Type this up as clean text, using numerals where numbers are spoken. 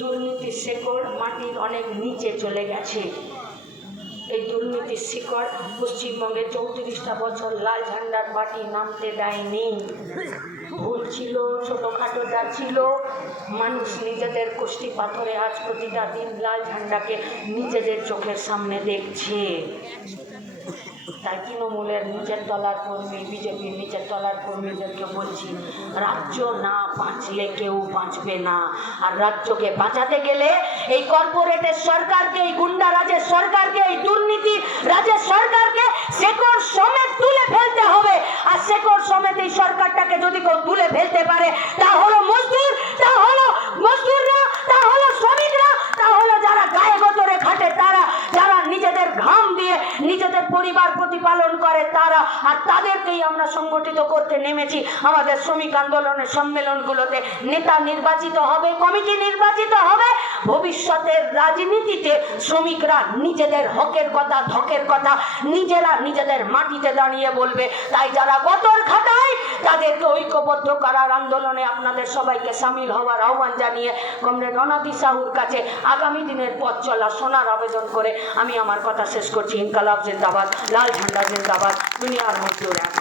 দুর্নীতির শেকড় মাটির অনেক নিচে চলে গেছে। এই দুর্নীতির শিকড় পশ্চিমবঙ্গে 34টা বছর লাল ঝান্ডার বাটি নামতে দেয়নি। ভুল ছিল, ছোটখাটো যা ছিল, মানুষ নিজেদের কষ্টি পাথরে আজ প্রতিটা দিন লাল ঝান্ডাকে নিজেদের চোখের সামনে দেখছে। তাই তৃণমূলের নিচের তলার কর্মী, বিজেপির নিচের তলার কর্মীদেরকে বলছি, রাজ্য না বাঁচলে কেউ বাঁচবে না। আর রাজ্যকে বাঁচাতে গেলে এই কর্পোরেটের সরকারকে, এই গুন্ডা রাজের সরকারকে, এই দুর্নীতি রাজের সরকারকে শেকড় সমেত তুলে ফেলতে হবে। আর শেকড় সমেত এই সরকারটাকে যদি কেউ তুলে ফেলতে পারে, তা হলো মজদুর, তা হলো মজদুররা, তা হলো শ্রমিকরা, তা হলো যারা গায়ে গতরে খাটে তারা, যারা নিজেদের ঘাম দিয়ে নিজেদের পরিবার প্রতিপালন করে তারা। আর তাদেরকেই আমরা সংগঠিত করতে নেমেছি। আমাদের শ্রমিক আন্দোলনের সম্মেলনগুলোতে নেতা নির্বাচিত হবে, কমিটি নির্বাচিত হবে। ভবিষ্যতের রাজনীতিতে শ্রমিকরা নিজেদের হকের কথা, ধকের কথা নিজেরা নিজেদের মাটিতে দাঁড়িয়ে বলবে। তাই যারা গতর খাটায় তাদেরকে ঐক্যবদ্ধ করার আন্দোলনে আপনাদের সবাইকে সামিল হওয়ার আহ্বান জানিয়ে কমরেড অনাদি সাহুর কাছে আগামী দিনের পথ চলা শোনার আবেদন করে আমি আমার কথা শেষ করছি। ইনকালাব জিন্দাবাদ, লাল ঝান্ডা জিন্দাবাদ, দুনিয়ার মজদুর এক।